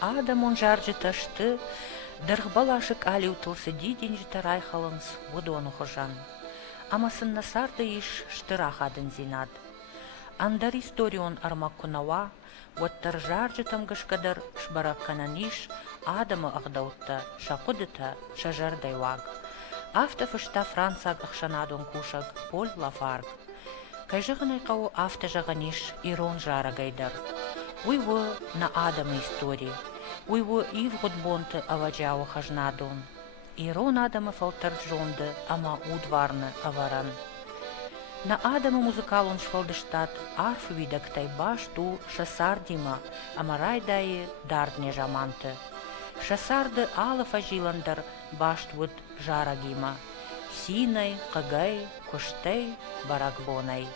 Адамон жаржыташты, дырғбалашык али утылсы диден жіті райхалынс водону хожан. Амасын насарды иш штырахадын зинад. Андар историон армак кунава, ваттар жаржытам гышкадар шбараккананиш Адамы ағдаутта, шақудыта шажардайваг. Автофышта Францаг ақшанадон кушаг Поль Лафарг. Кайжығынай қау авто жағаниш ирон жара гайдар. Уйвы на Адама истории. Уйвы ивгуд бонты аваджау хажнадон. Ирон Адама фалтарджонды, ама удварны аваран. На Адама музыкалон шфалдыштат арф видактай баш ту шасардима, ама райдайы дардне жаманты. Шасарды алыф ажиландар баштвуд жарагима. Синай, қагай, куштей, баракбонай.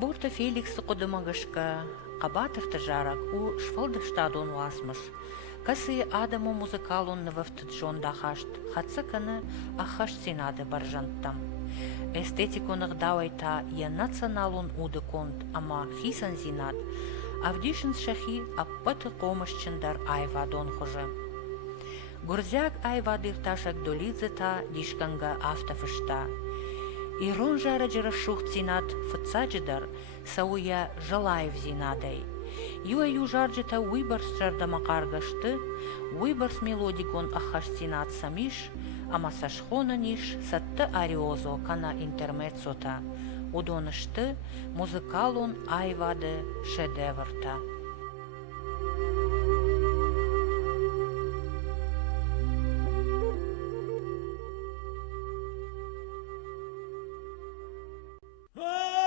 бурта Феликс кодымагышка кабатырты жарак у швалдыштадон уасмыш. Касы адаму музыкалун навыфтыджон дахашт, хацаканы ахаш сенады баржанттам. Эстетиконық дауайта я националун уды конт, ама хисан зинат, авдишын шахи аппаты комышчындар айвадон хожы. Гурзяк айвадыр ташак долидзета дишканга автофышта. Ирон жара жырашух зинат фыцаджидар, сауя жалаев зинадай. Юаю жарджета уйбарс жардама каргашты, уйбарс мелодикон ахаш зинат самиш, ама сашхона ниш сатты ариозо кана интермецота, удонышты музыкалун айвады шедеврта. Wow.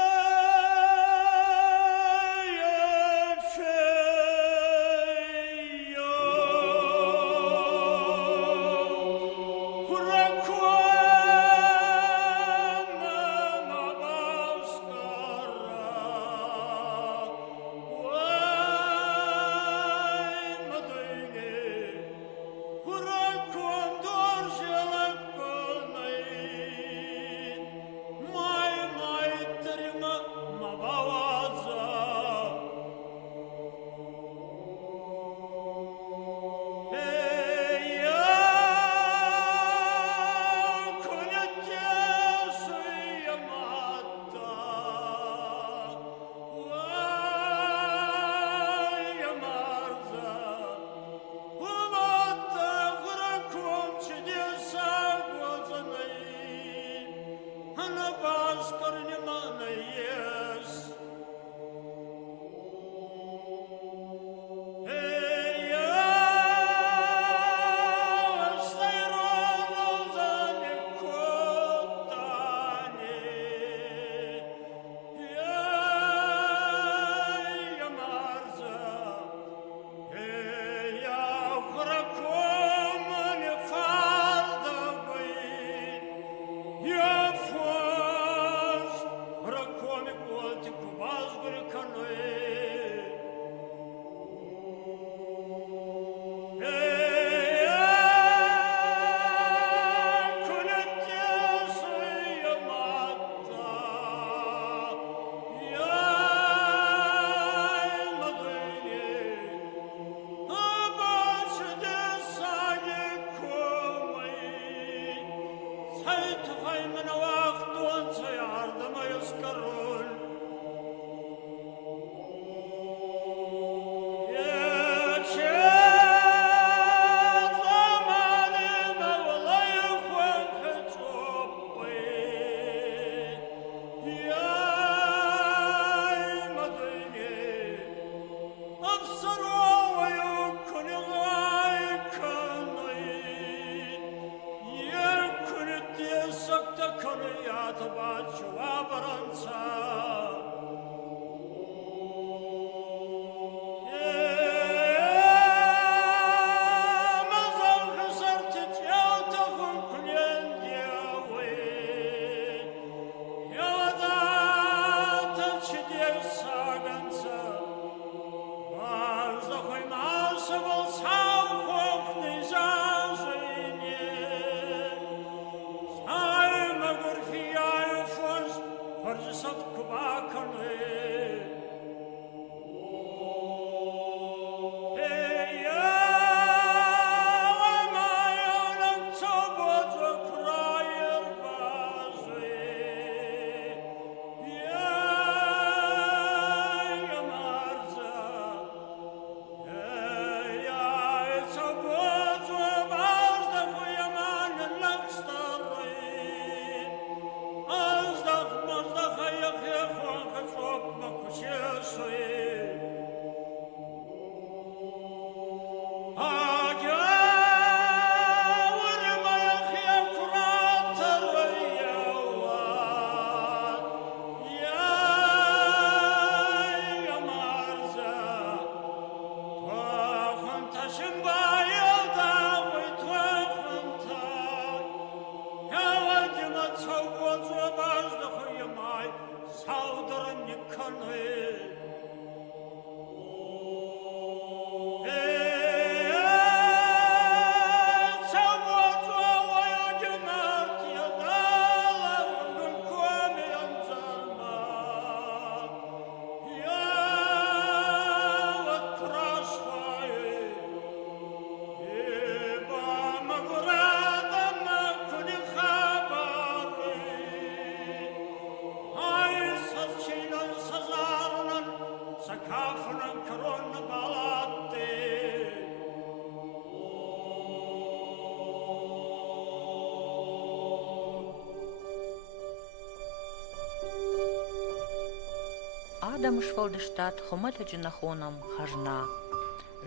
Адам швалдыштат хомата нахоном хажна.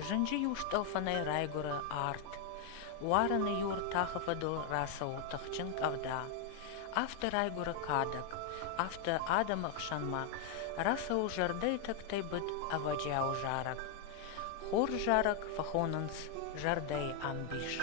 Жынжи юштал фанай райгура арт. Уараны юр тахафадыл расау тахчин кавда. Авто райгура кадак, авто Адама хшанма, расау жардей тактай быт аваджау жарак. Хор жарак фахонанс жардей амбиш.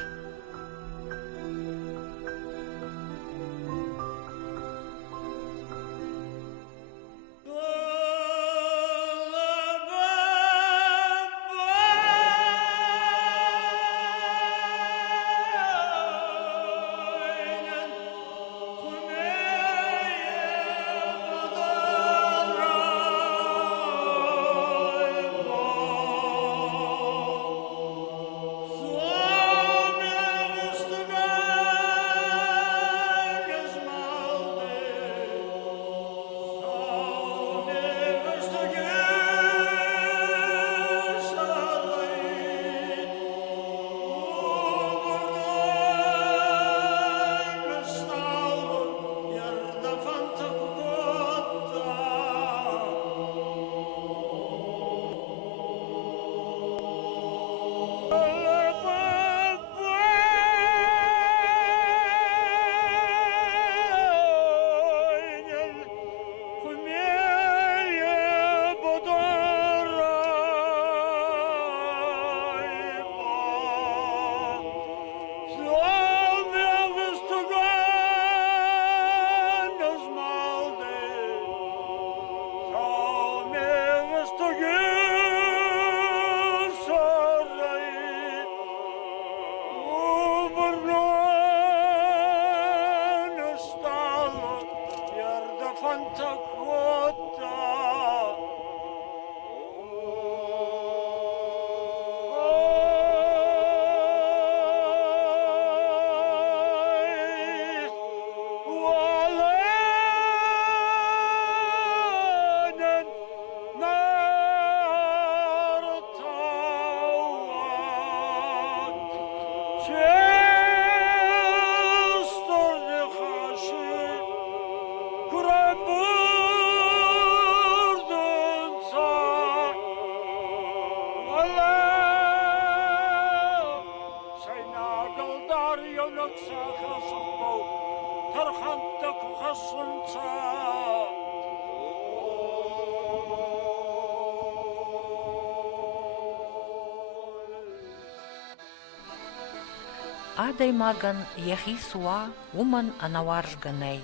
Адай маган яхи суа уман анаварж ганей.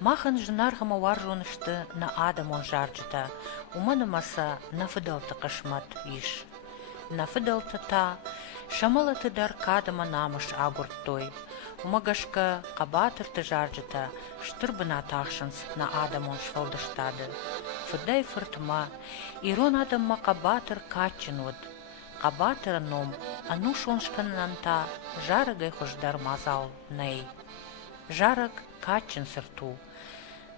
Махан жнархама варжунышты на Адамон жарджта, умана маса на фыдалта кашмат иш. На фыдалта та, шамалаты дар кадама намыш агуртой. Умагашка кабатырты жарджта, штырбына тахшынс на Адамон швалдыштады. Фыдай фыртма, ирон Адамма кабатыр качынвуд. Кабатыр ном, ану шоншкананта, жарагай хождар мазал ней. Жарак качын сырту.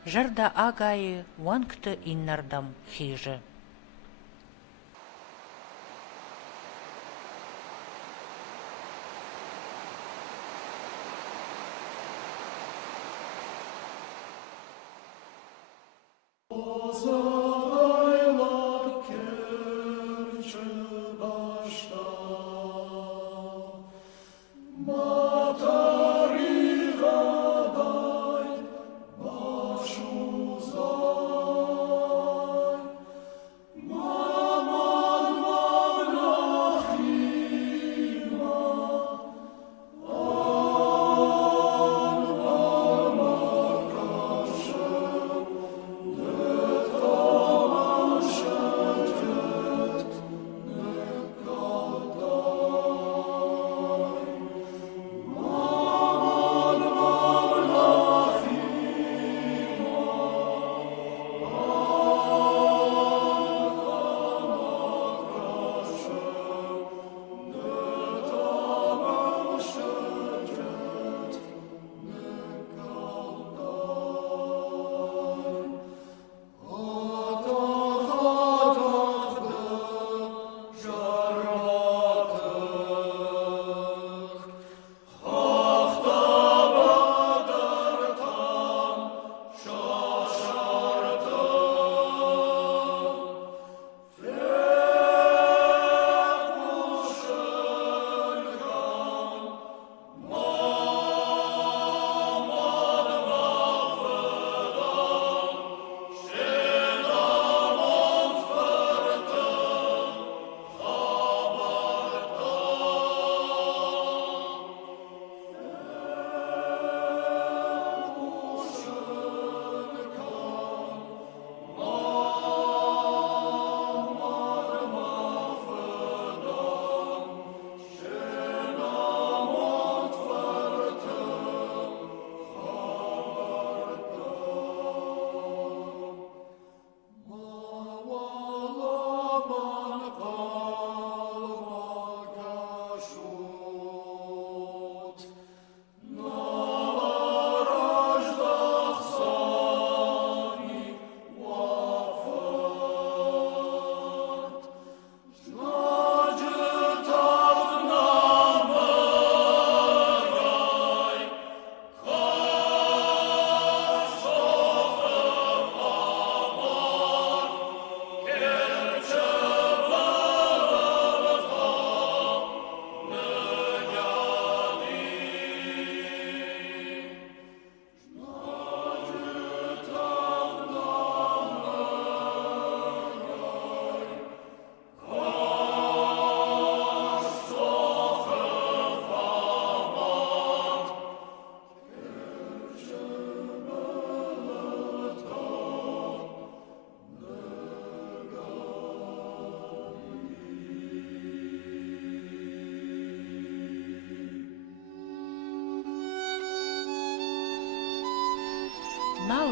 Жарда агайы ванкты иннардам хижи. Oh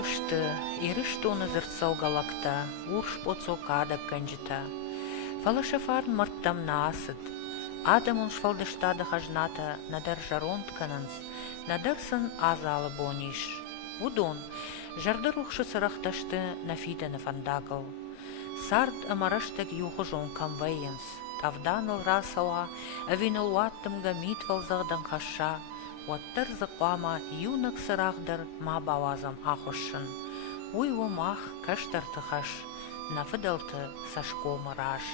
Алышты, ирыштуны зыртсау галакта, урш поцо када кынжыта. Фалашефарн мырттам наасыд. Адамун швалдыштады хажната, надар жаронт кананс, надарсын азалы бониш. Удон, жарды рухшы сырақташты нафиданы фандагыл. Сард амараштаг юхы жон камвейенс. Тавданыл расауа, авиныл уаттымга митвалзағдан хаша, уаттар зықвама юнық сырағдар ма бавазам ахошын. Уйву мах каштар тыхаш, нафыдалты сашко мыраш.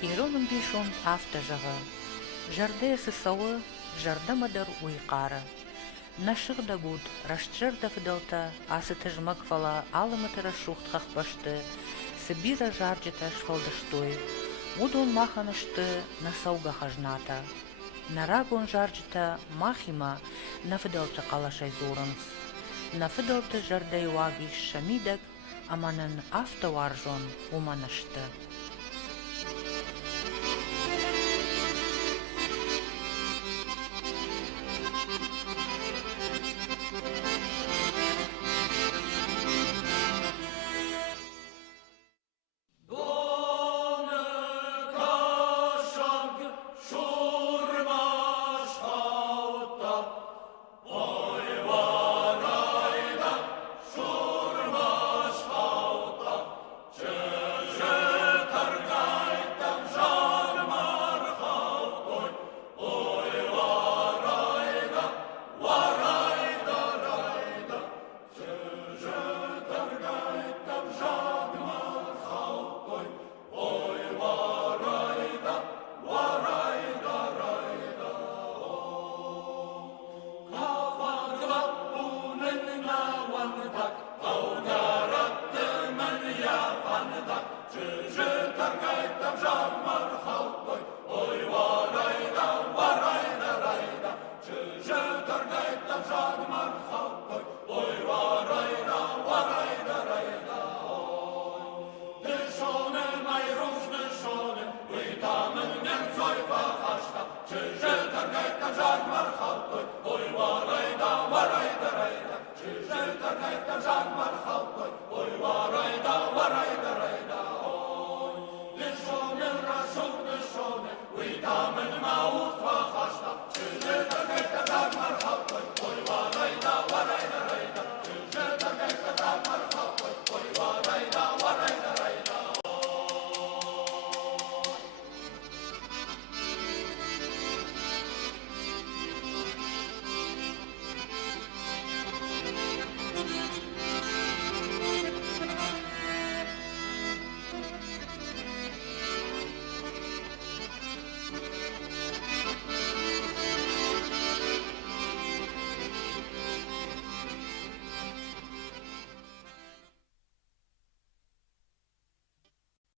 Иронын бишон автожағы. Жарды сысауы, жарды мыдыр уйқары. Нашық да буд, рашчыр да фыдалта, асы тыжмак фала, алымытыра шухтхах башты, Сибира жарджита шфалдыштой, удон маханышты на сауга хажната. Нарагон жарджита махима на фыдалта калашай зорынс. На фыдалта жардай ваги шамидак, аманын автоваржон уманышты. Żadmar